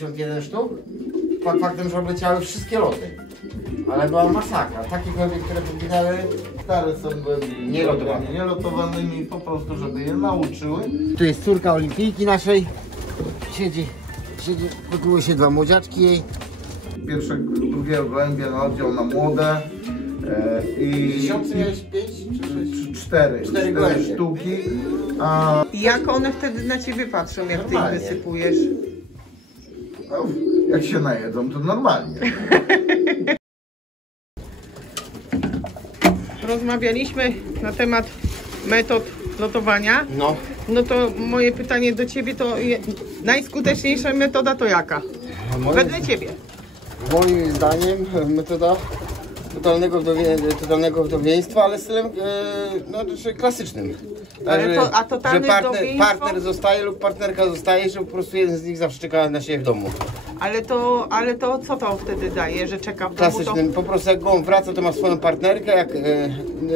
51 sztuk. Faktem, że obleciały wszystkie loty. Ale była masakra. Takie gołębie, które poginęły, Stare są Nielotowane. nielotowanymi po prostu, żeby je nauczyły. tu jest córka olimpijki naszej. Siedzi, pokryły się dwa młodziaczki jej. Drugiego gołębia na oddział na młode. I Dziesiątce miałeś 5 czy 6? cztery gołębie. sztuki. A Jak one wtedy na ciebie patrzą, jak ty ich Normalnie. wysypujesz? no, jak się najedzą, to normalnie. Rozmawialiśmy na temat metod lotowania. No. No to moje pytanie do ciebie to najskuteczniejsza metoda to jaka? Wedle ciebie. Moim zdaniem metoda totalnego wdowieństwa, ale stylem znaczy klasycznym. Ale to- a totalne że wdowieństwo? partner zostaje lub partnerka zostaje, że po prostu jeden z nich zawsze czeka na siebie w domu. Ale to co to wtedy daje, że czeka w domu? To... Klasycznym, po prostu jak gołąb wraca, to ma swoją partnerkę,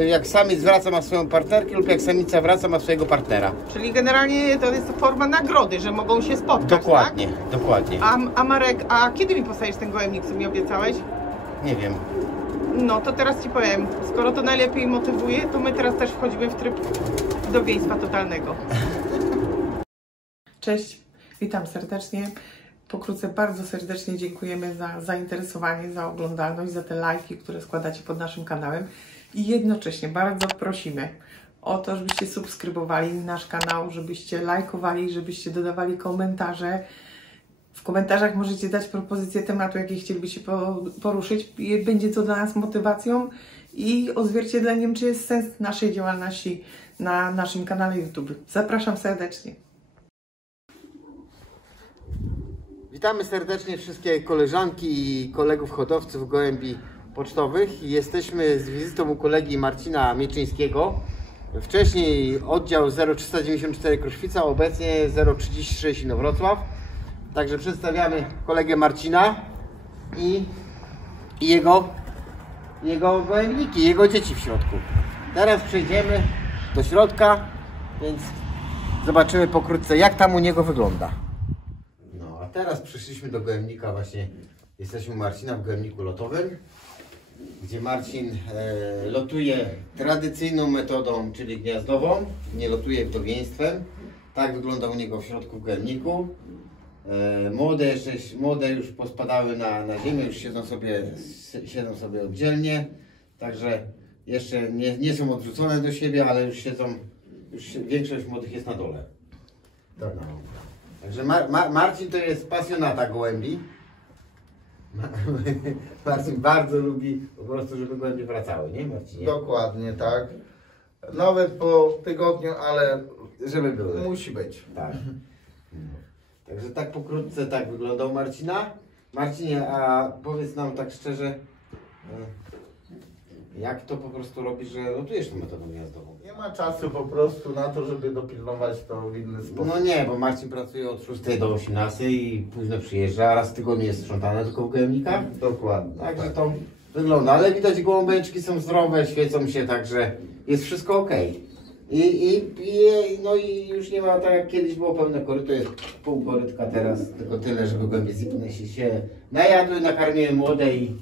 jak samiec wraca, ma swoją partnerkę lub jak samica wraca, ma swojego partnera. Czyli generalnie to jest forma nagrody, że mogą się spotkać, Dokładnie, tak? dokładnie. A Marek, a kiedy mi postawisz ten gołębnik, co mi obiecałeś? Nie wiem. No to teraz ci powiem, skoro to najlepiej motywuje, to my teraz też wchodzimy w tryb wdowieństwa totalnego. Cześć, witam serdecznie. Pokrótce bardzo serdecznie dziękujemy za zainteresowanie, za oglądalność, za te lajki, które składacie pod naszym kanałem i jednocześnie bardzo prosimy o to, żebyście subskrybowali nasz kanał, żebyście lajkowali, żebyście dodawali komentarze. W komentarzach możecie dać propozycję tematu, jaki chcielibyście poruszyć. Będzie to dla nas motywacją i odzwierciedleniem, czy jest sens naszej działalności na naszym kanale YouTube. Zapraszam serdecznie. Witamy serdecznie wszystkie koleżanki i kolegów hodowców gołębi pocztowych. Jesteśmy z wizytą u kolegi Marcina Mieczyńskiego. Wcześniej oddział 0394 Kruszwica, obecnie 036 Inowrocław. Także przedstawiamy kolegę Marcina i jego gołębniki, jego dzieci w środku. Teraz przejdziemy do środka, więc zobaczymy pokrótce, jak tam u niego wygląda. No a teraz przyszliśmy do gołębnika, właśnie jesteśmy u Marcina w gołębniku lotowym, gdzie Marcin lotuje tradycyjną metodą, czyli gniazdową, nie lotuje wdowieństwem. Tak wygląda u niego w środku w gołębniku. Młode już pospadały na ziemię, już siedzą sobie oddzielnie, także jeszcze nie są odrzucone do siebie, ale już większość młodych jest na dole. Tak. No. Także Marcin to jest pasjonata gołębi. Marcin bardzo lubi po prostu, żeby gołębie wracały, nie Marcinie? Dokładnie, tak. Nawet po tygodniu, ale Żeby były. musi być. Tak. Także tak pokrótce tak wyglądał Marcina. Marcinie, a powiedz nam tak szczerze, jak to po prostu robisz, że lotujesz tą metodą gniazdową? Nie ma czasu po prostu na to, żeby dopilnować to w inny sposób. No nie, bo Marcin pracuje od 6 do 18 i późno przyjeżdża, a raz w tygodniu jest sprzątane tylko w gołębnikach. Dokładnie. Także tak. to wygląda, ale widać gołąbeczki są zdrowe, świecą się, także jest wszystko ok. No i już nie ma tak jak kiedyś było pełne koryto, jest pół korytka teraz, tylko tyle, żeby gołębie się najadły, nakarmiły młode i...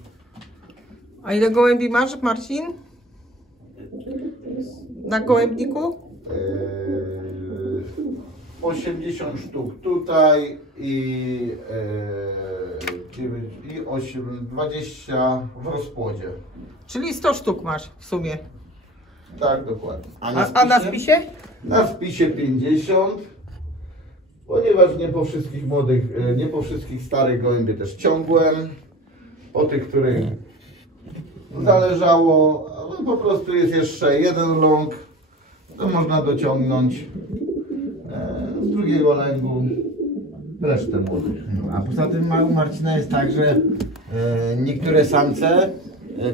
A ile gołębi masz, Marcin? Na gołębniku? 80 sztuk tutaj i 20 w rozpłodzie. Czyli 100 sztuk masz w sumie. Tak, dokładnie. A na spisie? Na spisie 50, ponieważ nie po wszystkich starych gołębie też ciągłem. Po tych, których zależało, ale po prostu jest jeszcze jeden ląg, to można dociągnąć z drugiego lęgu resztę młodych. A poza tym u Marcina jest tak, że niektóre samce,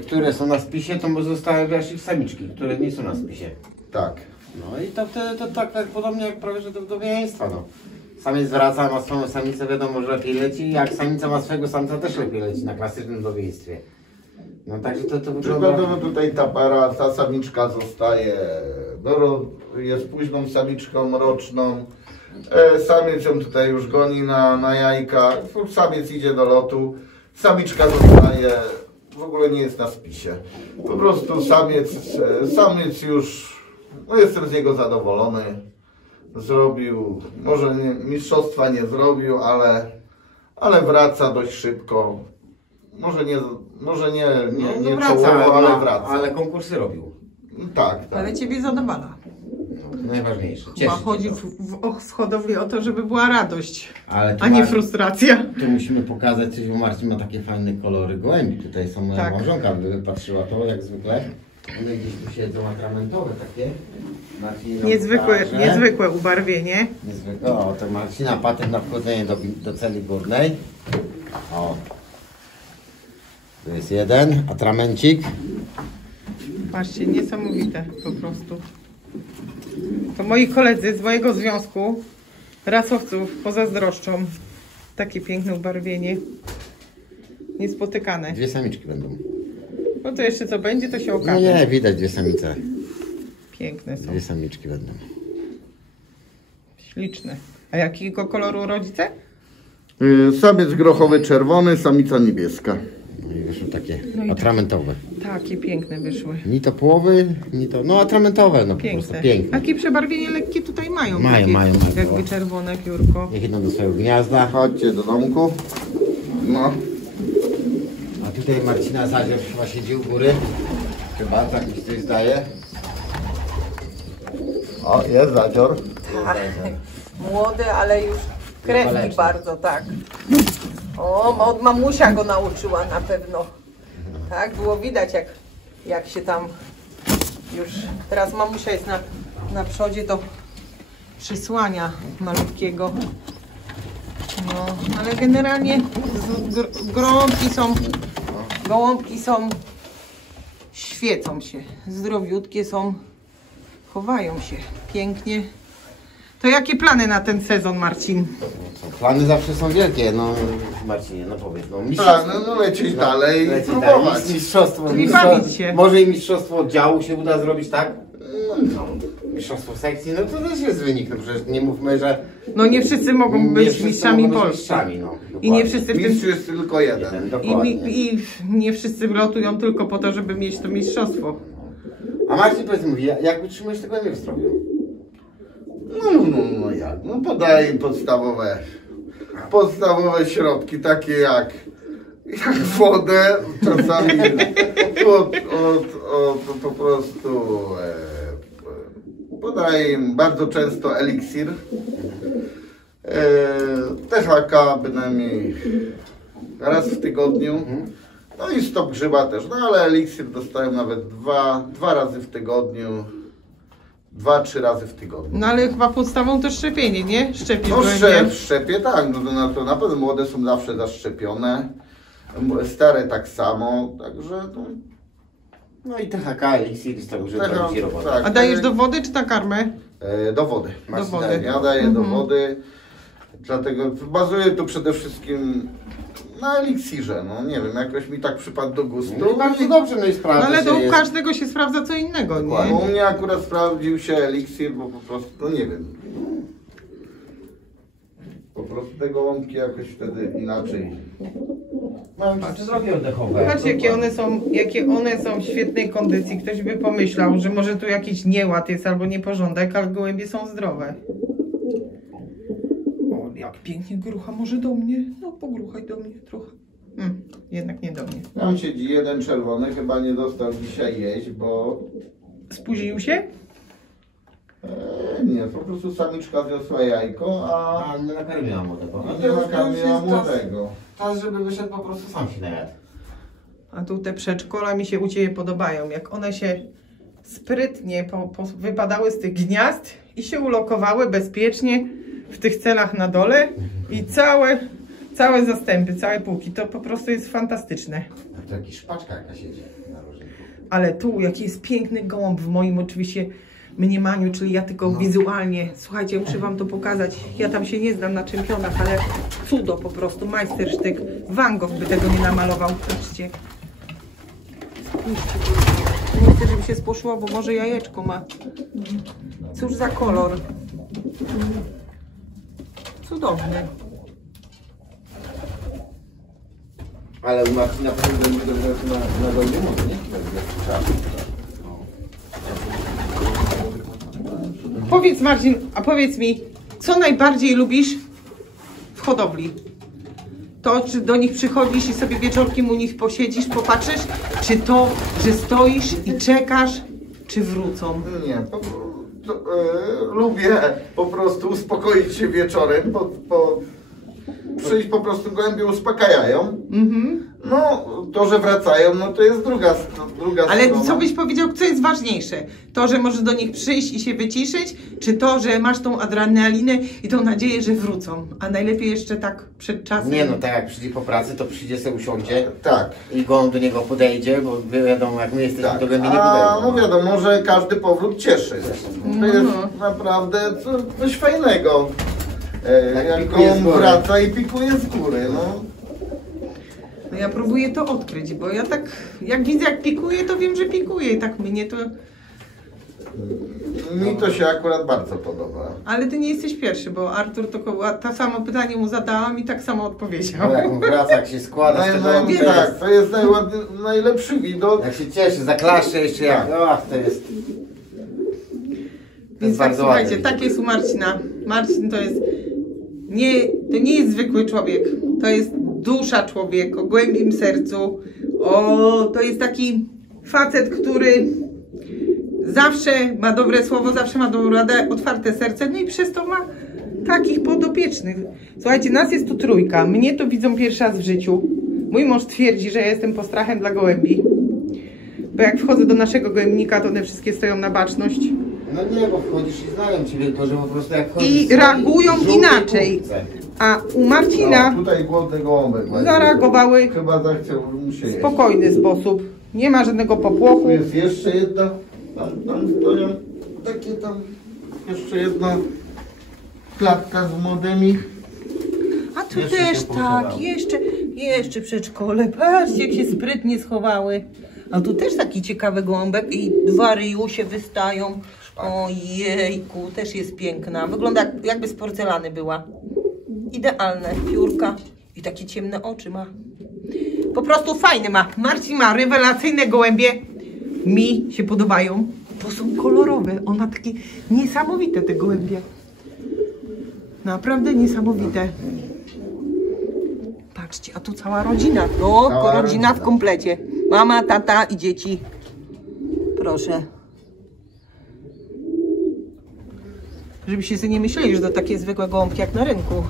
które są na spisie, to zostawiasz ich samiczki, które nie są na spisie. Tak. No i to wtedy to tak podobnie jak prawie że do wdowieństwa. No. Samiec wraca, ma swoją samicę, wiadomo, że lepiej leci, jak samica ma swojego samca, też lepiej leci na klasycznym wdowieństwie. No także to wygląda... Przykładowo tutaj ta samiczka zostaje, jest późną samiczką roczną, Samiec ją tutaj już goni na jajka. Samiec idzie do lotu. Samiczka zostaje. W ogóle nie jest na spisie. Po prostu samiec już, no jestem z niego zadowolony. Zrobił, może mistrzostwa nie zrobił, ale wraca dość szybko. Może nie czołowo, ale wraca. Ale konkursy robił. Tak. Ale ciebie zadowala. No, najważniejsze. Chyba chodzi w hodowli o to, żeby była radość, Ale a nie frustracja. Tu musimy pokazać coś, bo Marcin ma takie fajne kolory gołębi. Tutaj są moja Tak. małżonka, by wypatrzyła to jak zwykle. One gdzieś tu siedzą atramentowe takie. Marcin nam pokaże. Niezwykłe ubarwienie. Niezwykłe. O, to Marcina patent na wchodzenie do celi górnej. O. Tu jest jeden atramencik. Patrzcie, niesamowite po prostu. To moi koledzy z mojego związku rasowców pozazdroszczą. Takie piękne ubarwienie. Niespotykane. Dwie samiczki będą. No to jeszcze co będzie, to się No okaże. nie, widać dwie samice. Piękne są. Dwie samiczki będą. Śliczne. A jakiego koloru rodzice? Samiec grochowy czerwony, samica niebieska. No i wyszły takie No i atramentowe. Takie piękne wyszły. Ni to połowy, ni to... No atramentowe, no po Piękne. prostu piękne. Takie przebarwienie lekkie tutaj mają. Mają, takie, mają. Jakby czerwone piórko. Niech idą do swojego gniazda. Chodźcie do domku. No. A tutaj Marcina Zadzior chyba siedzi u góry. Chyba, tak mi się coś zdaje. O, jest zadzior. Tak. Młody, ale już krewni Waleczny. bardzo, tak. O, od mamusia go nauczyła na pewno. Tak, było widać jak się tam już... Teraz mamusia jest na przodzie do przysłania malutkiego. No, ale generalnie gołąbki są, świecą się, zdrowiutkie są, chowają się pięknie. To jakie plany na ten sezon, Marcin? Plany zawsze są wielkie, no Marcinie, no powiedz, no No lecieć dalej i leci próbować. dalej. Mistrzostwo, Czyli bawić się. Może i mistrzostwo oddziału się uda zrobić, tak? No, mistrzostwo sekcji, no to też jest wynik, no przecież nie mówmy, że... No nie wszyscy mogą nie być wszyscy mistrzami mogą być Polski. mistrzami, no, I nie dokładnie. wszyscy w tym... Mistrz jest tylko jeden. Dokładnie. I nie wszyscy lotują tylko po to, żeby mieć to mistrzostwo. A Marcin powiedz mi, jak utrzymujesz tego w zdrowiu? No jak? No podaję im podstawowe środki, takie jak wodę, czasami po prostu podaję im bardzo często eliksir, THK bynajmniej raz w tygodniu, no i stop grzyba też, no ale eliksir dostaję nawet dwa razy w tygodniu. 2-3 razy w tygodniu. No ale chyba podstawą to szczepienie, nie? Szczepisz No gołębie. szczepię tak, no to na pewno młode są zawsze zaszczepione, stare tak samo, także no, No i THK, eliksir z tego, że tak, robi robotę. tak. A dajesz do wody czy na karmę? Do wody. Marcin do wody. daje. Ja daję do wody, dlatego bazuję tu przede wszystkim na eliksirze, no nie wiem, jakoś mi tak przypadł do gustu. No i bardzo dobrze, no i No sprawdza ale się do jest. każdego się sprawdza co innego, Dokładnie. nie? U mnie akurat sprawdził się eliksir, bo po prostu, no nie wiem. Po prostu te gołąbki jakoś wtedy inaczej. Mam drogi oddechowe. Patrz jakie one są w świetnej kondycji. Ktoś by pomyślał, że może tu jakiś nieład jest albo nieporządek, ale gołębie są zdrowe. O, jak pięknie grucha, może do mnie? No pogruchaj do mnie trochę. Jednak nie do mnie. Tam siedzi jeden czerwony, chyba nie dostał dzisiaj jeść, bo Spóźnił się? nie, po prostu samiczka zniosła jajko, a A nie nakarmiła młodego. No nie nakarmiła młodego. Czas, żeby wyszedł po prostu sam się najadł. A tu te przedszkola mi się u Ciebie podobają. Jak one się sprytnie wypadały z tych gniazd i się ulokowały bezpiecznie w tych celach na dole i całe zastępy, całe półki. To po prostu jest fantastyczne. A to jakiś szpaczka jaka siedzi na rożniku. Ale tu, jaki jest piękny gołąb w moim oczywiście mniemaniu, czyli ja tylko wizualnie. Słuchajcie, muszę Wam to pokazać. Ja tam się nie znam na czempionach, ale cudo po prostu, majstersztyk. Van Gogh by tego nie namalował. Patrzcie. Spójrzcie. Nie chcę, żeby się spłoszyło, bo może jajeczko ma. Cóż za kolor. Cudowny. Ale u Marcina to będzie na gołębie młode, nie? Powiedz Marcin, a powiedz mi, co najbardziej lubisz w hodowli? To, czy do nich przychodzisz i sobie wieczorkiem u nich posiedzisz, popatrzysz? Czy to, że stoisz i czekasz, czy wrócą? Nie, lubię po prostu uspokoić się wieczorem, przyjść po prostu gołębie uspokajają. No, to, że wracają, no to jest druga Ale strona. co byś powiedział, co jest ważniejsze? To, że możesz do nich przyjść i się wyciszyć, czy to, że masz tą adrenalinę i tą nadzieję, że wrócą? A najlepiej jeszcze tak przed czasem. Nie no, tak jak przyjdzie po pracy, to przyjdzie sobie usiądzie Tak. i gołąb do niego podejdzie, bo wiadomo, jak my jesteśmy, Tak. to gołębie nie A podejdą. no wiadomo, że każdy powrót cieszy. To jest naprawdę coś fajnego. Tak Jak pikuje z gołąb góry. wraca i pikuje z góry, no. No ja próbuję to odkryć, bo ja tak, jak widzę jak pikuje, to wiem, że pikuje i tak mnie to... Mi to się akurat bardzo podoba. Ale ty nie jesteś pierwszy, bo Artur to samo pytanie mu zadałam i tak samo odpowiedział. No, jak on wraca, jak się składa z tego, Tak, to jest najlepszy widok. jak się cieszy, zaklaszcze jeszcze jak, ach, to jest... Więc tak, bardzo słuchajcie, ładne. tak jest u Marcina. Marcin to nie jest zwykły człowiek, to jest dusza człowieka, o głębim sercu. To jest taki facet, który zawsze ma dobre słowo, zawsze ma dobrą radę, otwarte serce, no i przez to ma takich podopiecznych. Słuchajcie, nas jest tu trójka, mnie to widzą pierwszy raz w życiu. Mój mąż twierdzi, że ja jestem postrachem dla gołębi. Bo jak wchodzę do naszego gołębnika, to one wszystkie stoją na baczność. No nie, bo wchodzisz i znają ciebie, tylko że po prostu jak wchodzisz... I reagują inaczej. A u Marcina No, tutaj głodny gołąbek. zareagowały Chyba zachciał mu się w jeść. spokojny sposób. Nie ma żadnego popłochu. Tu jest jeszcze jedna. Tam stoją takie tam. Jeszcze jedna klatka z młodymi. A tu Jeszcze też się tak, pochowały. jeszcze przedszkole. Patrzcie, jak się sprytnie schowały. A tu też taki ciekawy gołąbek i dwa ryjusie wystają. Ojejku, też jest piękna. Wygląda jakby z porcelany była. Idealne, piórka i takie ciemne oczy ma. Po prostu fajny ma. Marcin ma rewelacyjne gołębie. Mi się podobają. Bo są kolorowe. On ma takie niesamowite te gołębie. Naprawdę niesamowite. Patrzcie, a tu cała rodzina. No, Cała rodzina rodzina. w komplecie. Mama, tata i dzieci. Proszę. Żebyście sobie nie myśleli, że to takie zwykłe gołąbki jak na rynku.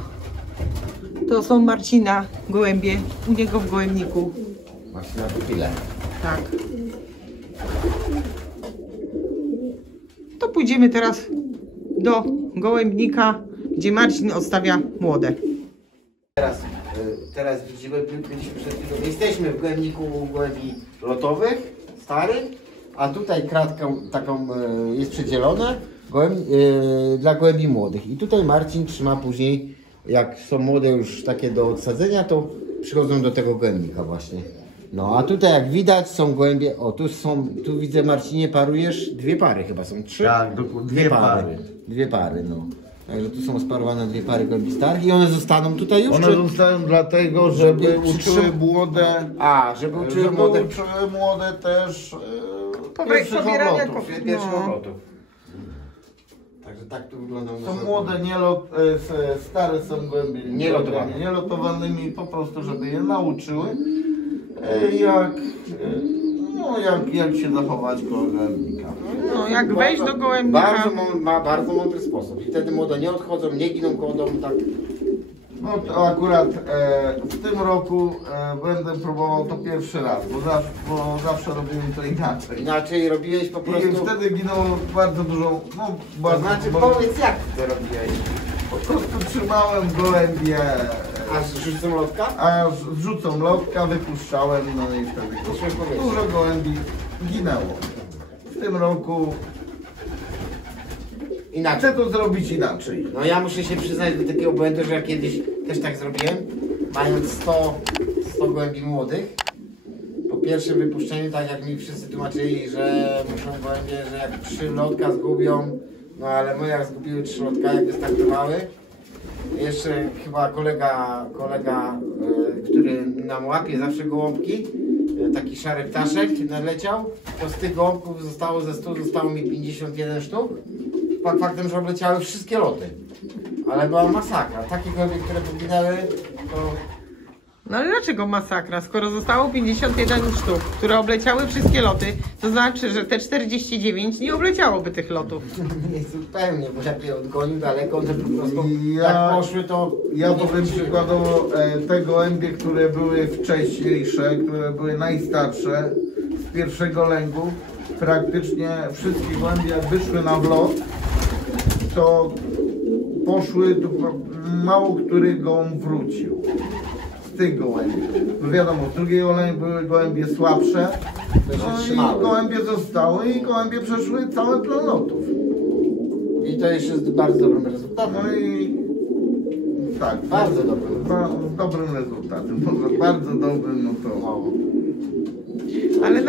To są Marcina gołębie, u niego w gołębniku. Właśnie na chwilę. Tak. To pójdziemy teraz do gołębnika, gdzie Marcin odstawia młode. Teraz widzimy, byliśmy przed chwilą, jesteśmy w gołębniku gołębi lotowych, starych, a tutaj kratką taką jest przedzielona dla gołębi młodych. I tutaj Marcin trzyma później, jak są młode już takie do odsadzenia, to przychodzą do tego gołębnika właśnie. No a tutaj jak widać są gołębie, tu widzę Marcinie parujesz dwie pary chyba są, trzy? Tak, dwie pary. Dwie pary, no. Także tu są sparowane dwie pary gołębi starych i one zostaną tutaj już? One czy... zostają dlatego, żeby Żeby uczyły młode. żeby uczyły młode uczyły młode też Pobierania obrotów. pierwszych No. obrotów. Także tak tu wygląda. Są młode, stare są gołębie Nielotowane. nielotowanymi, po prostu, żeby je nauczyły jak się zachować koło gołębnika. No, jak wejść do gołębnika. Ma bardzo mądry sposób. I wtedy młode nie odchodzą, nie giną koło domu, tak. No to akurat w tym roku będę próbował to pierwszy raz, bo zawsze robiłem to inaczej. Inaczej robiłeś po prostu. I wtedy ginęło bardzo dużo, no To bardzo, znaczy bo powiedz jak ty to robiłeś. po prostu trzymałem gołębie, A rzucą lotka? a wrzucą lotka, wypuszczałem, no i wtedy Proszę powiedzieć. dużo gołębi ginęło. W tym roku Inaczej. chcę to zrobić inaczej. No ja muszę się przyznać do takiego błędu, że ja kiedyś też tak zrobiłem, mając 100 gołębi młodych. Po pierwszym wypuszczeniu, tak jak mi wszyscy tłumaczyli, że muszą gołębie, że jak 3 lotka zgubią, no ale moje jak zgubiły 3 lotka, jak wystartowały, jeszcze chyba kolega, który nam łapie zawsze gołąbki, taki szary ptaszek naleciał, to z tych gołąbków zostało ze 100, zostało mi 51 sztuk. Faktem, że obleciały wszystkie loty. Ale była masakra. Takie gołębie, które poginęły, to... No ale dlaczego masakra? Skoro zostało 51 sztuk, które obleciały wszystkie loty, to znaczy, że te 49 nie obleciałoby tych lotów. Nie zupełnie, bo jak je odgonił daleko, one po prostu Ja- jak poszły, to... Ja powiem przykładowo te gołębie, które były wcześniejsze, które były najstarsze z pierwszego lęgu, praktycznie wszystkie gołębie jak wyszły na wlot, to poszły, to mało który gołąb wrócił z tych gołębi. No wiadomo, z drugiego lęgu były gołębie słabsze, To się no i trzymały. gołębie zostały i gołębie przeszły cały plan lotów. I to jeszcze jest bardzo dobrym rezultatem. No i tak, Bardzo dobry. z dobrym rezultatem. Może bardzo dobrym, no to... No. Ale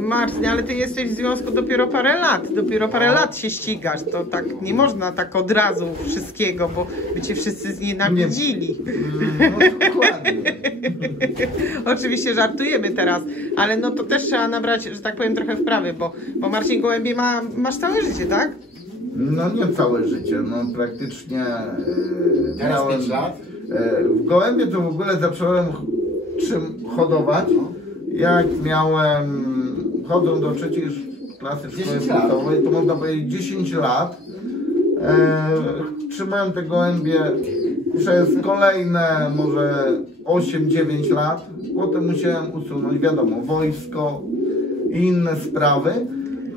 Marcin, ale ty jesteś w związku dopiero parę lat. Dopiero parę lat się ścigasz. To tak nie można tak od razu wszystkiego, bo by cię wszyscy znienawidzili. No dokładnie. Oczywiście żartujemy teraz, ale no to też trzeba nabrać, że tak powiem, trochę wprawy, bo Marcin Gołębie masz całe życie, tak? No nie całe życie, no praktycznie Teraz 5 lat. w gołębie to w ogóle zacząłem hodować, jak miałem, chodzą do trzeciej klasy szkoły 10 lat. podstawowej, to można powiedzieć 10 lat. Trzymałem te gołębie przez kolejne może 8-9 lat. Potem musiałem usunąć, wiadomo, wojsko i inne sprawy.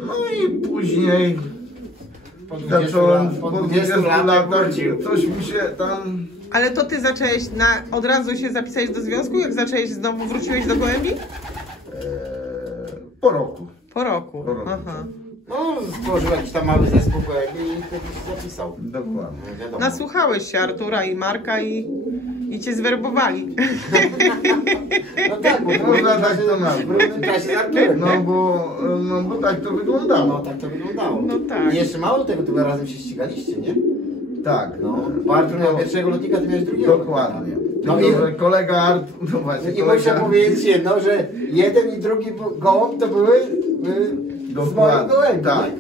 No i później Po 20 zacząłem lat, po 20 latach latach, wrócił. coś mi się tam... Ale to ty zacząłeś od razu się zapisać do związku, jak zacząłeś znowu, wróciłeś do Gołębi? po roku. Po roku. Po roku. Aha. No, stworzył jakiś tam mały zespół gołębi i wtedy się zapisał. Dokładnie. No, wiadomo. Nasłuchałeś się Artura i Marka i cię zwerbowali. No tak, bo Można tak to nazwać. w równym czasie z Arturem, No tak? bo tak to wyglądało. No tak to wyglądało. No tak. I jeszcze mało tego, to wy razem się ścigaliście, nie? Tak. No, bo Artur miał pierwszego lotnika, ty miałeś drugiego. Dokładnie. No Tylko, i- że kolega Art, no właśnie, I muszę powiedzieć jedno, że jeden i drugi gołąb to były z moich gołębi. tak.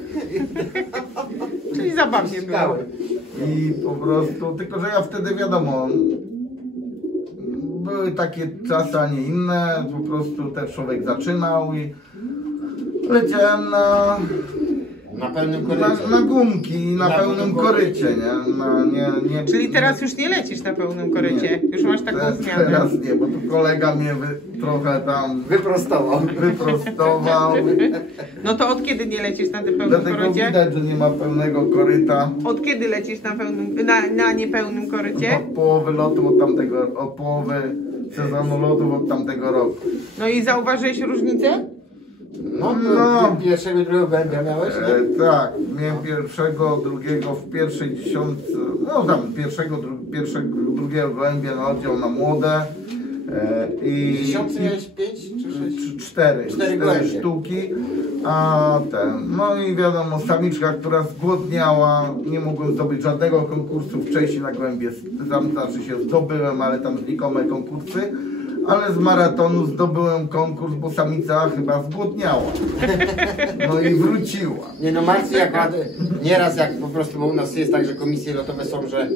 Czyli zabawnie było. Ścigały. I po prostu, tylko że ja wtedy wiadomo, były takie czasy, a nie inne, po prostu też człowiek zaczynał i leciałem Na pełnym korycie. na gumki, na Na pełnym pełnym korycie, nie? nie Czyli teraz już nie lecisz na pełnym korycie. Już masz taką zmianę. Teraz nie, bo tu kolega mnie trochę tam Wyprostował. wyprostował. No to od kiedy nie lecisz na tym pełnym Dlatego korycie? widać, że nie ma pełnego koryta. Od kiedy lecisz na niepełnym korycie? Od połowy lotu od połowy sezonu lotów od tamtego roku. No i zauważyłeś różnicę? No, No. pierwszego i drugiego gołębia miałeś, nie? Tak, miałem pierwszego, drugiego w pierwszej dziesiątce, no tam drugiego gołębia na oddział na młode. W dziesiątce miałeś 5 czy 6? cztery gołębie. sztuki, a no i wiadomo, samiczka, która zgłodniała, nie mogłem zdobyć żadnego konkursu wcześniej na gołębie, tam znaczy się zdobyłem, ale tam znikome konkursy, ale z maratonu zdobyłem konkurs, bo samica chyba zgłodniała, no i wróciła. Nie no, Marcy akurat nieraz jak po prostu, bo u nas jest tak, że komisje lotowe są, że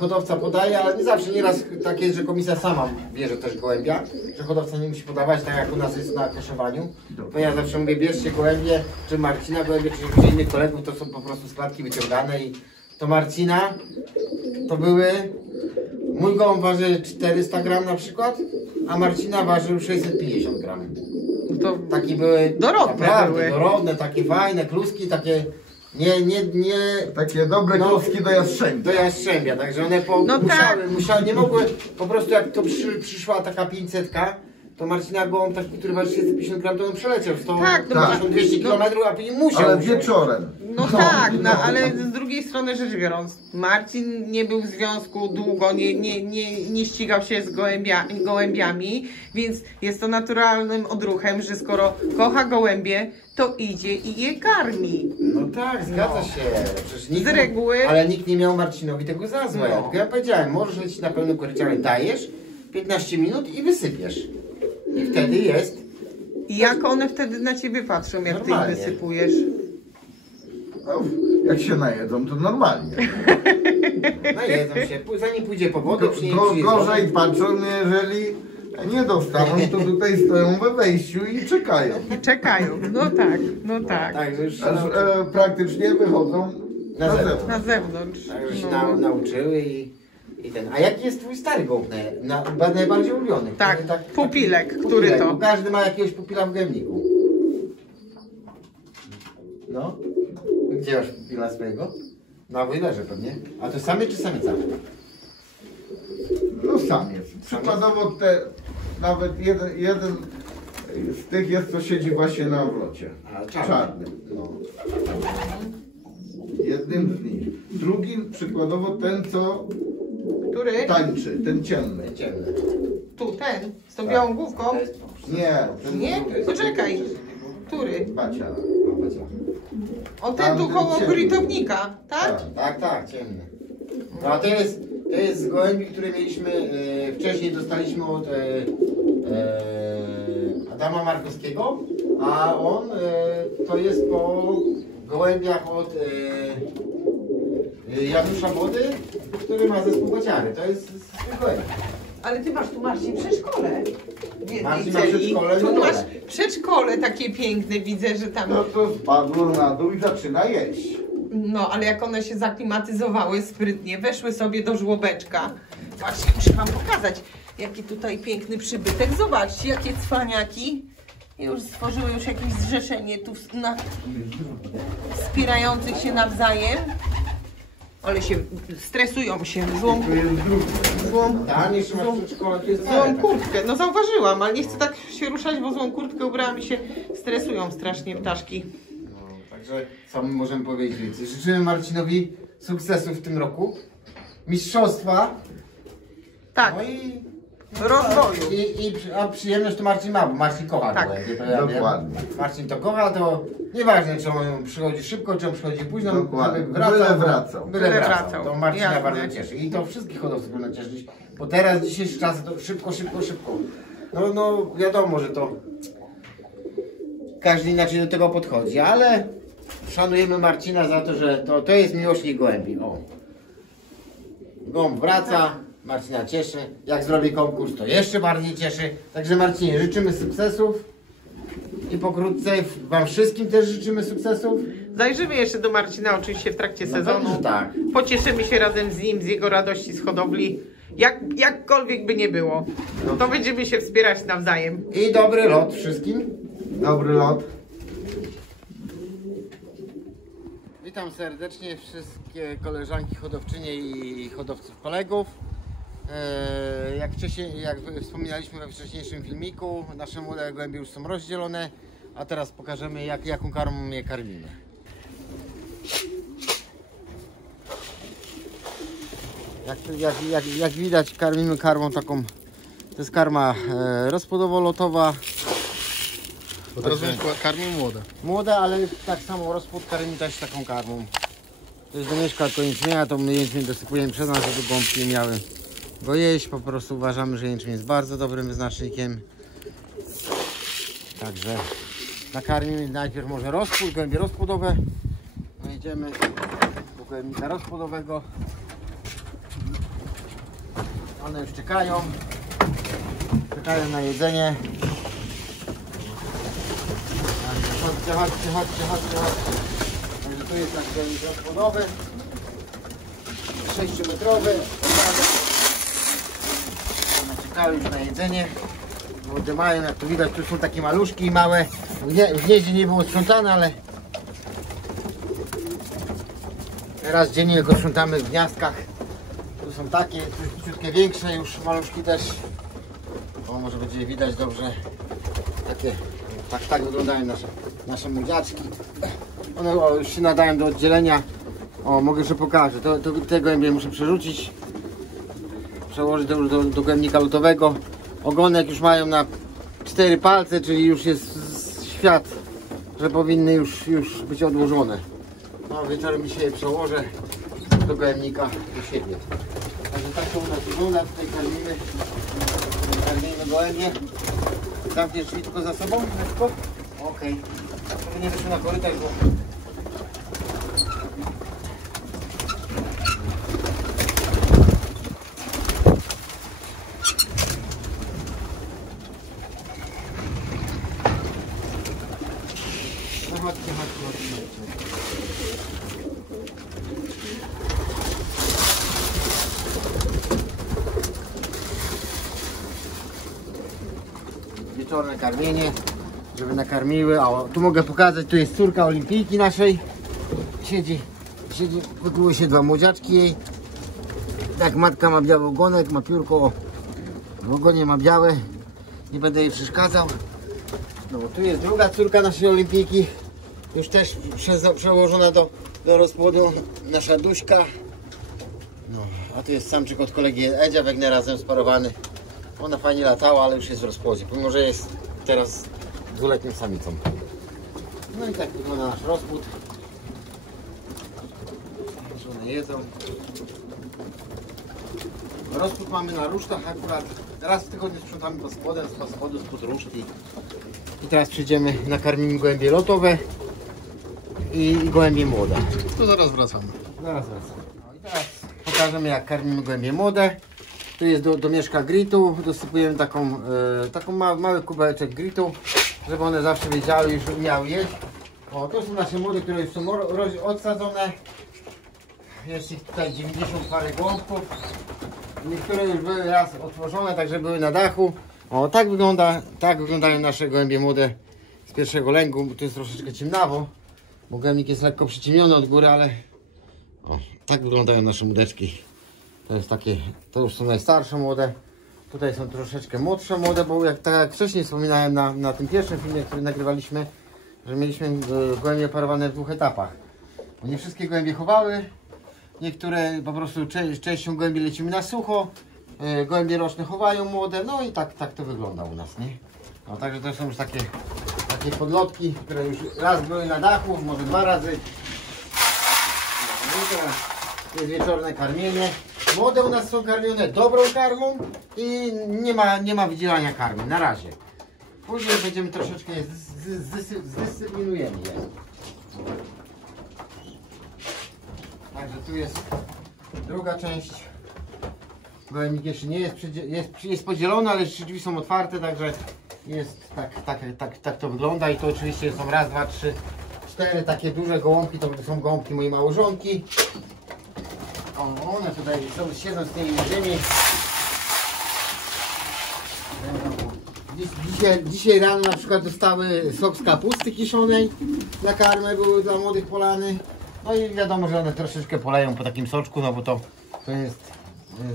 hodowca podaje, ale nie zawsze, nieraz tak jest, że komisja sama bierze też gołębia, że hodowca nie musi podawać, tak jak u nas jest na koszowaniu. To ja zawsze mówię, bierzcie gołębie, czy Marcina gołębie, czy innych kolegów, to są po prostu z klatki wyciągane i to Marcina to były, mój gołąb waży 400 gram na przykład, a Marcina ważył 650 gram. To Takie były Dorodne naprawdę były. dorodne, takie fajne, kluski, takie nie Takie dobre No. kluski do jastrzębia. do jastrzębia, także one No musiały, nie mogły, po prostu jak to przyszła taka 500-ka, to Marcina gołąb taki, który waży 650 gram, to on przeleciał 100, Tak, no tak. 200 km, a później musiał. Ale musiał. wieczorem. No tak, no ale z drugiej strony rzecz biorąc, Marcin nie był w związku długo, nie ścigał się z gołębiami, więc jest to naturalnym odruchem, że skoro kocha gołębie, to idzie i je karmi. No tak, zgadza się. Przecież nikt, Z reguły. Ale nikt nie miał Marcinowi tego za złe. No. Tylko ja powiedziałem, możesz lecieć na pełnym koryciale, dajesz 15 minut i wysypiesz. I wtedy jest. I jak one wtedy na ciebie patrzą, jak ty Normalnie. ich wysypujesz? No, jak się najedzą, to normalnie. Najedzą się, zanim pójdzie po wodę, przyniesie Gorzej patrzą, jeżeli nie dostaną, to tutaj stoją we wejściu i czekają. I czekają. No tak, no tak. Tak, że już Aż praktycznie wychodzą Na na zewnątrz. zewnątrz. Na zewnątrz. tak, że się No. nauczyły i ten. A jaki jest twój stary gołąb najbardziej ulubiony? Tak, Który pupilek, który to? Bo każdy ma jakiegoś pupila w gębniku. No. Gdzie masz pupila swojego? Na wojlerze pewnie. A to samiec czy samica? No samiec. Przykładowo nawet jeden z tych jest, co siedzi właśnie na wlocie. A, Czarny. No. Jednym z nich. Drugim przykładowo ten, co Który? tańczy, ten ciemny. Ciemny. Tu, ten, z tą białą główką? To jest- Nie, ten Nie? Poczekaj. Który? bacia. No, chodź. O, ten tu Tamten koło ciemny. grytownika, tak? Tak, ciemny. No a to jest z gołębi, które mieliśmy, wcześniej dostaliśmy od Adama Markowskiego, a on to jest po gołębiach od Janusza Wody, który ma zespół Baciary. To jest z gołębi. Ale ty masz tu Marcin przedszkole. Marcin ma przedszkole, Tu no masz dobra. przedszkole takie piękne, widzę, że tam. No to spadło na dół i zaczyna jeść. No, ale jak one się zaklimatyzowały sprytnie, weszły sobie do żłobeczka. Patrzcie, muszę wam pokazać, jaki tutaj piękny przybytek. Zobaczcie, jakie cwaniaki. Już stworzyły jakieś zrzeszenie tu wspierających się nawzajem. Ale się stresują się, złą Tu jest drugi. Tam jeszcze masz przedszkole, to jest złą kurtkę. No zauważyłam, ale nie chcę tak się ruszać, bo złą kurtkę ubrałam i się stresują strasznie ptaszki. No, także co my możemy powiedzieć więcej? Życzymy Marcinowi sukcesów w tym roku, mistrzostwa, Tak, no i rozwoju. a przyjemność to Marcin ma, bo Marcin kocha Tak, gołębie, to ja dokładnie. wiem. Marcin to kocha, to nieważne czy on przychodzi szybko, czy on przychodzi późno, Dokładnie. żeby wracał, Byle wracał. Byle Byle wracał. wracał. To Marcina Jasne. bardzo cieszy i to wszystkich hodowców powinno cieszyć, bo teraz dzisiejsze czasy to szybko. No wiadomo, że to każdy inaczej do tego podchodzi, ale szanujemy Marcina za to, że to jest miłośnik gołębi. O. Gołąb wraca, Marcina cieszy. Jak zrobi konkurs, to jeszcze bardziej cieszy. Także Marcinie, życzymy sukcesów i pokrótce wam wszystkim też życzymy sukcesów. Zajrzymy jeszcze do Marcina oczywiście w trakcie No sezonu. pewnie, że tak. Pocieszymy się razem z nim, z jego radości z hodowli. Jakkolwiek by nie było, to będziemy się wspierać nawzajem. I dobry lot wszystkim. Dobry lot. Witam serdecznie wszystkie koleżanki hodowczynie i hodowców kolegów. Jak wspominaliśmy we wcześniejszym filmiku, nasze młode gołębie już są rozdzielone, a teraz pokażemy jaką karmą je karmimy. Jak widać, karmimy karmą taką, to jest karma rozpłodowo-lotowa. Bo teraz karmię młode. Młode, ale tak samo rozpłód karmi też taką karmą. To jest domieszka tylko jęczmienia, to my jęczmień dosypujemy przez nas, żeby gąbki miały go jeść. Po prostu uważamy, że jęczmień jest bardzo dobrym wyznacznikiem. Także nakarmimy najpierw może rozpłód, gołębie rozpłodowe. No idziemy do gołębnika rozpłodowego. One już czekają na jedzenie. Chodźcie. Także tu jest nasz gołębik rozpłodowy, 6-metrowy. One czekały już na jedzenie. Młode mają, jak tu widać, tu są takie maluszki małe. W gnieździe nie było sprzątane, ale raz dziennie go sprzątamy w gniazdkach. Tu są takie, ciutkie większe już maluszki też. O, może będzie widać dobrze. Takie, tak wyglądają nasze młodziaczki. One już się nadają do oddzielenia. O, mogę jeszcze pokażę. Te gołębie muszę przerzucić. Przełożyć to już do gołębnika lotowego. Ogonek już mają na 4 palce, czyli już jest świat, że powinny już być odłożone. No wieczorem dzisiaj je przełożę do gołębnika do siebie. Także tak to u nas wygląda. Tutaj karmimy gołębie. Zamkniesz drzwi tylko za sobą? Okej. Żeby nie wyszły na korytarz, bo... No chodźcie. Wieczorne karmienie, żeby nakarmiły. A tu mogę pokazać, tu jest córka olimpijki naszej. Siedzi, wykuły się 2 młodziaczki jej. Tak, matka ma biały ogonek, ma piórko w ogonie, ma białe. Nie będę jej przeszkadzał. No, tu jest druga córka naszej olimpijki. Już też przełożona do rozpłodu, nasza Duśka. No, a tu jest samczyk od kolegi Edzia Wegnera, razem sparowany. Ona fajnie latała, ale już jest w rozpłodzie, pomimo że jest teraz 2-letnią samicą. No i tak wygląda nasz rozpłód. One jedzą. Rozpłód mamy na rusztach akurat. Raz w tygodniu sprzątamy pod spodem, z spodu, spod ruszki. I teraz przyjdziemy, nakarmimy gołębie lotowe i gołębie młode. To zaraz wracamy. Zaraz wracamy. No i teraz pokażemy, jak karmimy gołębie młode. Tu jest do mieszka gritu, dosypujemy taką mały kubełeczek gritu, żeby one zawsze wiedziały, już umiały jeść. O, to są nasze młode, które już są odsadzone. Jest ich tutaj 90 parę gołąbków. Niektóre już były raz otworzone, także były na dachu. O, tak wyglądają nasze gołębie młode z pierwszego lęgu. Tu jest troszeczkę ciemnawo, bo gołębnik jest lekko przyciemniony od góry, ale o, tak wyglądają nasze młodeczki. To jest takie, to już są najstarsze młode. Tutaj są troszeczkę młodsze młode, bo tak jak wcześniej wspominałem na tym pierwszym filmie, który nagrywaliśmy, że mieliśmy gołębie parowane w 2 etapach. Bo nie wszystkie gołębie chowały. Niektóre po prostu częścią gołębi lecimy na sucho. Gołębie roczne chowają młode. No i tak to wygląda u nas, nie? No, także to są już takie podlotki, które już raz były na dachu, może 2 razy. No i teraz jest wieczorne karmienie. Młode u nas są karmione dobrą karmą i nie ma wydzielania karmy na razie. Później będziemy troszeczkę zdyscyplinujemy je. Także tu jest druga część. Gołębnik jeszcze nie jest podzielony, ale drzwi są otwarte, także jest tak to wygląda. I to oczywiście są raz, 2, 3, 4 takie duże gołąbki, to są gołąbki mojej małżonki. One tutaj siedzą z tymi młodymi. Dzisiaj rano na przykład dostały sok z kapusty kiszonej na karmę, były dla młodych polany. No i wiadomo, że one troszeczkę poleją po takim soczku, no bo to jest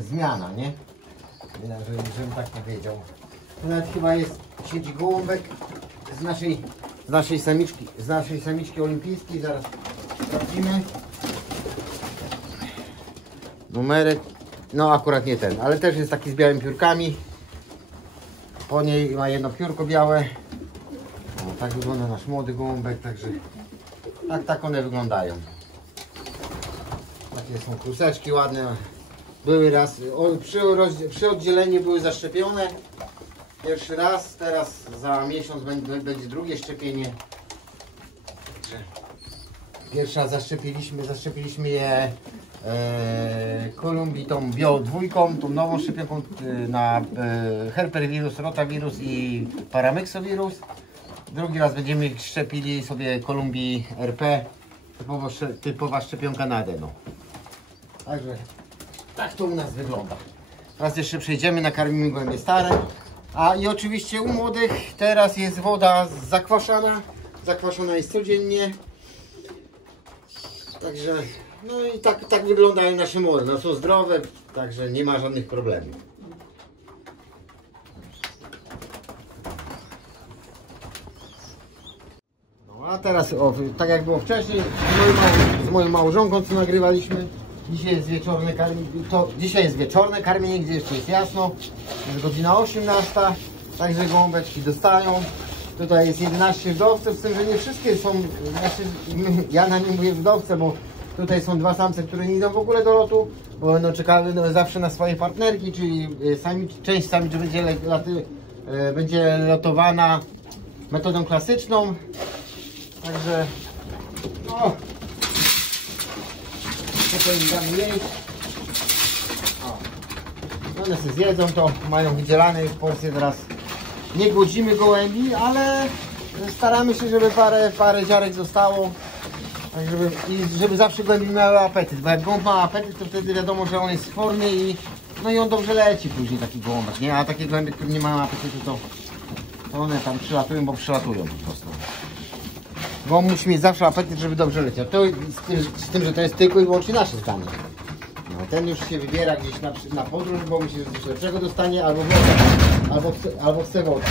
zmiana, nie? Żebym tak powiedział. To nawet chyba siedzi gołąbek z naszej samiczki olimpijskiej, zaraz sprawdzimy. Numerek, no akurat nie ten, ale też jest taki z białymi piórkami. Po niej ma jedno piórko białe. O, tak wygląda nasz młody gołąbek, także tak one wyglądają. Takie są kluseczki ładne. Były raz, przy oddzieleniu były zaszczepione. Pierwszy raz, teraz za miesiąc będzie drugie szczepienie. Pierwszy raz zaszczepiliśmy je Kolumbii tą Bio 2, tą nową szczepionką na herperwirus, rotawirus i paramyxowirus. Drugi raz będziemy szczepili sobie Kolumbii RP, typowa szczepionka na adeno. Także tak to u nas wygląda. Teraz jeszcze przejdziemy, nakarmimy gołębie stare. A i oczywiście u młodych teraz jest woda zakwaszana. Zakwaszona jest codziennie. Także no i tak wyglądają nasze młode. No są zdrowe, także nie ma żadnych problemów. No a teraz tak jak było wcześniej z moją małżonką, co nagrywaliśmy. Dzisiaj jest wieczorne karmienie, gdzie jeszcze jest jasno. Jest godzina 18, także gołąbeczki dostają. Tutaj jest 11 wdowców, z tym, że nie wszystkie są, znaczy, ja na nie mówię wdowce, bo tutaj są dwa samce, które nie idą w ogóle do lotu, bo będą czekały zawsze na swoje partnerki, czyli część samiczek będzie lotowana metodą klasyczną. Także no, tylko im damy jeść. One sobie zjedzą, to mają wydzielane już porcje. Teraz nie głodzimy gołębi, ale staramy się, żeby parę ziarek zostało, tak żeby zawsze gołębi miały apetyt, bo jak gołąb ma apetyt, to wtedy wiadomo, że on jest w formie i no i on dobrze leci później, taki gołąbek, nie? A takie gołębie, które nie mają apetytu, to one tam przylatują, bo przylatują po prostu. Gołąb musi mieć zawsze apetyt, żeby dobrze leciał. To z tym, że to jest tylko i wyłącznie nasze zdanie. No, ten już się wybiera gdzieś na podróż, bo myśli, że coś lepszego dostanie, albo albo chce wodę.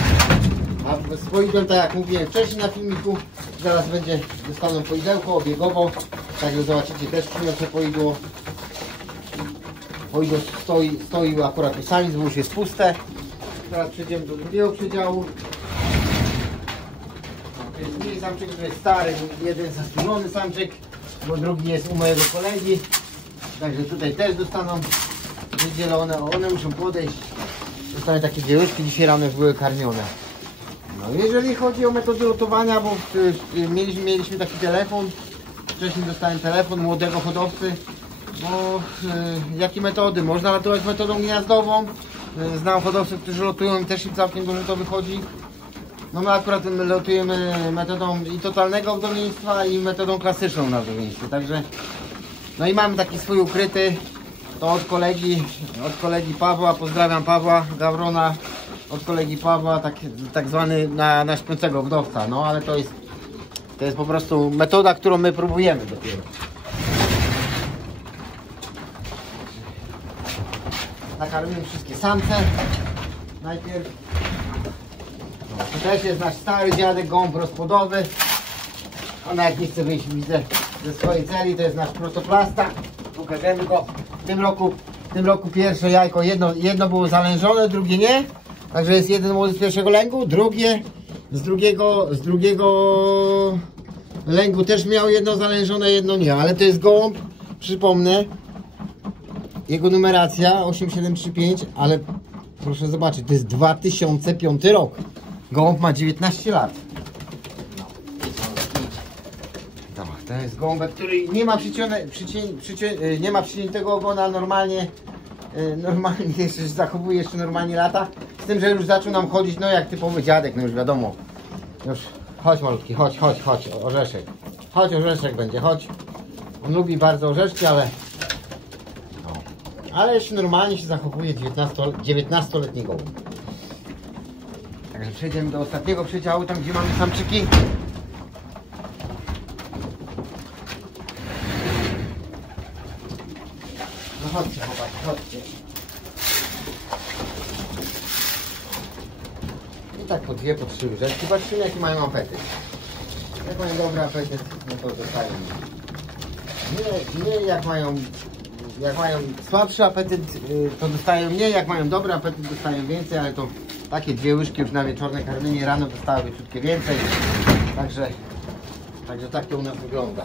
A z poidłem, tak jak mówiłem wcześniej na filmiku, zaraz dostaną poidełko obiegowo. Także zobaczycie, też przyniosę poidło. Poidło stoi akurat u samic, bo już jest puste. Teraz przejdziemy do drugiego przedziału. To jest mój samczyk, który jest stary, jeden zasłużony samczyk, bo drugi jest u mojego kolegi. Także tutaj też dostaną wydzielone, one muszą podejść. Dostaną takie dwie łyżki, dzisiaj rano już były karmione. No, jeżeli chodzi o metodę lotowania, bo mieliśmy taki telefon, wcześniej dostałem telefon młodego hodowcy, bo jakie metody? Można lotować metodą gniazdową. Znam hodowców, którzy lotują i też im całkiem dużo to wychodzi. No my akurat lotujemy metodą i totalnego wdowieństwa i metodą klasyczną na wdowieństwie, także no i mamy taki swój ukryty, to od kolegi Pawła, pozdrawiam Pawła Gawrona, od kolegi Pawła, tak zwany na śpiącego wdowca, no ale to jest po prostu metoda, którą my próbujemy dopiero. Nakarmimy wszystkie samce najpierw. No, to też jest nasz stary dziadek, gołąb rozpłodowy. Ona jak nie chce wyjść, widzę, ze swojej celi, to jest nasz protoplasta. Pokażemy go. W tym roku pierwsze jajko, jedno było zalężone, drugie nie. Także jest jeden młody z pierwszego lęgu, drugie z drugiego lęgu też miał jedno zalężone, jedno nie. Ale to jest gołąb, przypomnę, jego numeracja 8735, ale proszę zobaczyć, to jest 2005 rok. Gołąb ma 19 lat. To jest gołąbek, który nie ma przyciętego ogona, normalnie jeszcze zachowuje, jeszcze normalnie lata. Z tym, że już zaczął nam chodzić, no jak typowy dziadek, no już wiadomo. Już, chodź malutki, chodź, orzeszek. Chodź, orzeszek będzie, chodź. On lubi bardzo orzeszki, ale jeszcze normalnie się zachowuje 19-letni gołąb. Także przejdziemy do ostatniego przedziału, tam gdzie mamy samczyki. No chodźcie chłopaki, chodźcie. I tak po dwie, po trzy łyżeczki. Patrzymy jaki mają apetyt. Jak mają dobry apetyt, no to dostają. Nie jak mają słabszy apetyt, to dostają mniej, jak mają dobry apetyt, dostają więcej, ale to takie dwie łyżki już na wieczorne karmienie, rano dostały troszkę więcej. Także tak to u nas wygląda.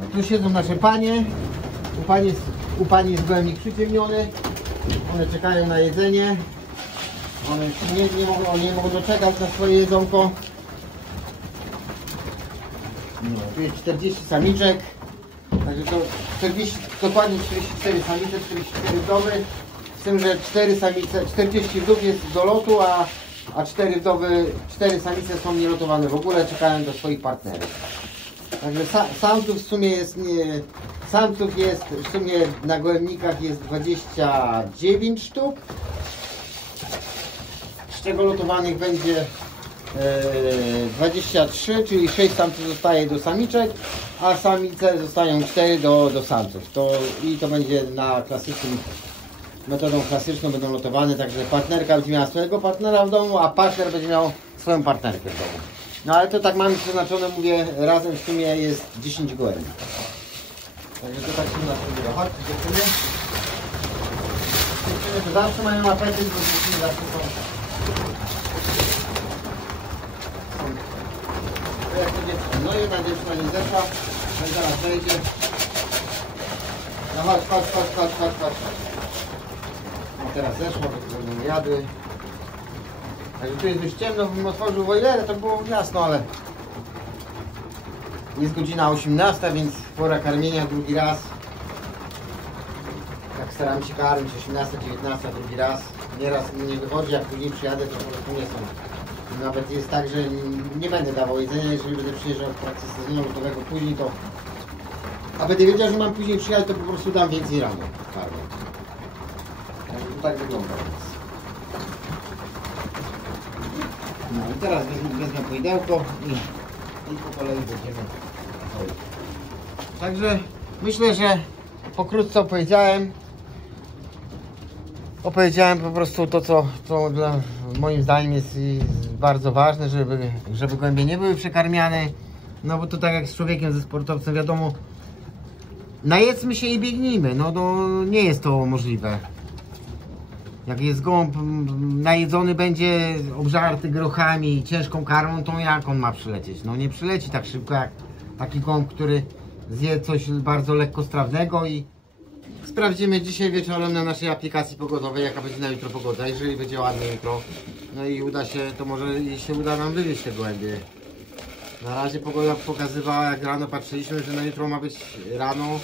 No, tu siedzą nasze panie. U pani jest gołębnik przyciemniony. One czekają na jedzenie. One nie mogą doczekać na swoje jedzonko. No, tu jest 40 samiczek. Także to dokładnie 44 samice, 44 wdowy. Z tym, że 40 wdów jest do lotu, a 4 samice są nielotowane w ogóle, czekają do swoich partnerów. Także samców w sumie jest na gołębnikach jest 29 sztuk, z czego lotowanych będzie 23, czyli 6 samców zostaje do samiczek, a samice zostają 4 do samców. To będzie na klasycznym, metodą klasyczną będą lotowane, także partnerka będzie miała swojego partnera w domu, a partner będzie miał swoją partnerkę w domu. No ale to tak mamy przeznaczone, mówię, razem w sumie jest 10 gołębi. Także to tak się na to mówię. Chodź, dziewczyny. Dziewczyny to zawsze mają apetyt, bo dziewczyny zawsze są jak to dziewczyna. No jedna dziewczyna nie zeszła, ale zaraz wejdzie. No chodź. No teraz zeszła, bo będą jadły. Także tu jest już ciemno, bym otworzył wojlerę, to było jasno, ale jest godzina 18, więc pora karmienia drugi raz. Jak staram się karmić 18, 19 drugi raz. Nieraz mi nie wychodzi, jak później przyjadę, to po prostu nie są. Nawet jest tak, że nie będę dawał jedzenia, jeżeli będę przyjeżdżał w trakcie sezonu lotowego później, to a będę wiedział, że mam później przyjechać, to po prostu dam więcej rano karmię. To tak wygląda więc. No i teraz wezmę poidełko i po kolei będziemy. Także myślę, że pokrótce opowiedziałem po prostu to, co moim zdaniem jest bardzo ważne, żeby gołębie nie były przekarmiane. No bo to tak jak z człowiekiem, ze sportowcem, wiadomo, najedzmy się i biegnijmy, no to nie jest to możliwe. Jak jest gołąb najedzony, będzie obżarty grochami, ciężką karmą, to jak on ma przylecieć? No nie przyleci tak szybko jak taki gołąb, który zje coś bardzo lekkostrawnego. I sprawdzimy dzisiaj wieczorem na naszej aplikacji pogodowej, jaka będzie na jutro pogoda. Jeżeli będzie ładnie jutro, no i uda się, to może się uda nam wywieźć te gołębie. Na razie pogoda pokazywała, jak rano patrzyliśmy, że na jutro ma być rano.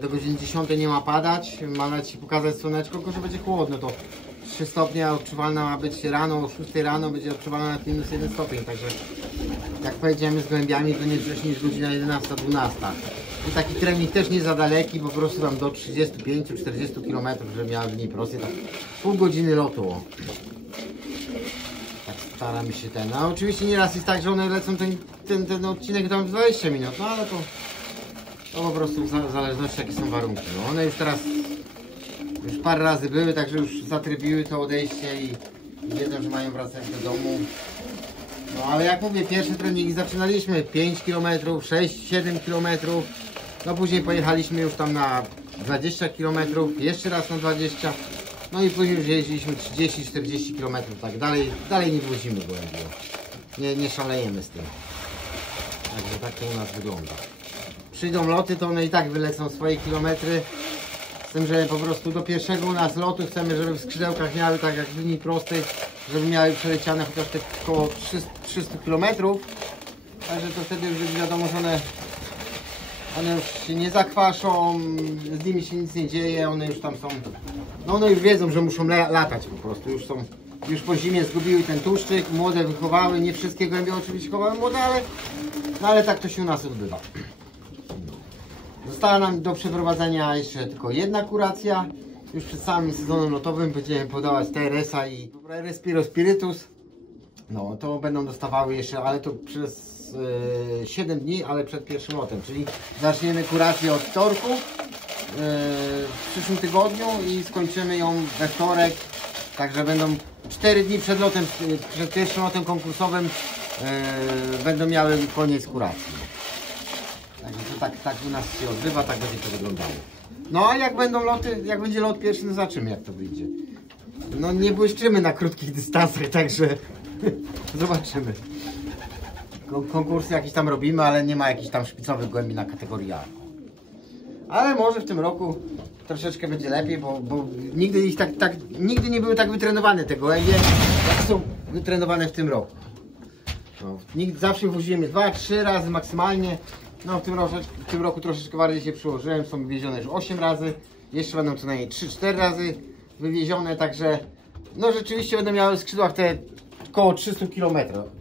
Do godziny 10 nie ma padać, ma nawet się pokazać słoneczko, tylko że będzie chłodno, to 3 stopnie odczuwalna ma być rano, o 6 rano będzie odczuwalna na minus 1 stopień, także jak powiedziałem z gołębiami, to nie wcześniej niż godzina 11-12. I taki trening też nie za daleki, po prostu tam do 35-40 km, żeby miała w niej prosty, tak pół godziny lotu. Tak staramy się a oczywiście nieraz jest tak, że one lecą ten odcinek tam 20 minut, no ale to po prostu w zależności jakie są warunki. No one już teraz parę razy były, także już zatrybiły to odejście i wiedzą, że mają wracać do domu. No ale jak mówię, pierwsze treningi zaczynaliśmy 5 km, 6, 7 km. No później pojechaliśmy już tam na 20 km, jeszcze raz na 20. No i później już jeździliśmy 30-40 km, tak dalej nie wozimy gołębi. Nie szalejemy z tym. Także tak to u nas wygląda. Przyjdą loty, to one i tak wylecą swoje kilometry. Z tym, że po prostu do pierwszego u nas lotu chcemy, żeby w skrzydełkach miały tak jak w linii prostej, żeby miały przeleciane chociaż te około 300 km. Także to wtedy już wiadomo, że one już się nie zakwaszą, z nimi się nic nie dzieje, one już tam są. No one już wiedzą, że muszą latać po prostu. Już po zimie zgubiły ten tłuszczyk, młode wychowały, nie wszystkie gołębie oczywiście chowały młode, ale tak to się u nas odbywa. Została nam do przeprowadzenia jeszcze tylko jedna kuracja. Już przed samym sezonem lotowym będziemy podawać TRS-a i Respiro Spiritus. No to będą dostawały jeszcze, ale to przez 7 dni, ale przed pierwszym lotem. Czyli zaczniemy kurację od wtorku w przyszłym tygodniu i skończymy ją we wtorek. Także będą 4 dni przed lotem, przed pierwszym lotem konkursowym będą miały koniec kuracji. Także to tak u nas się odbywa, tak będzie to wyglądało. No a jak będą loty, jak będzie lot pierwszy, to zobaczymy jak to wyjdzie. No nie błyszczymy na krótkich dystansach, także zobaczymy. Konkursy jakieś tam robimy, ale nie ma jakichś tam szpicowych gołębi na kategorii A. Ale może w tym roku troszeczkę będzie lepiej, bo nigdy ich nigdy nie były tak wytrenowane te gołębie, jak są wytrenowane w tym roku. No, zawsze wozimy 2-3 razy maksymalnie. No w tym roku troszeczkę bardziej się przyłożyłem, są wywiezione już 8 razy, jeszcze będą co najmniej 3-4 razy wywiezione, także no rzeczywiście będą miały w skrzydłach te około 300 km.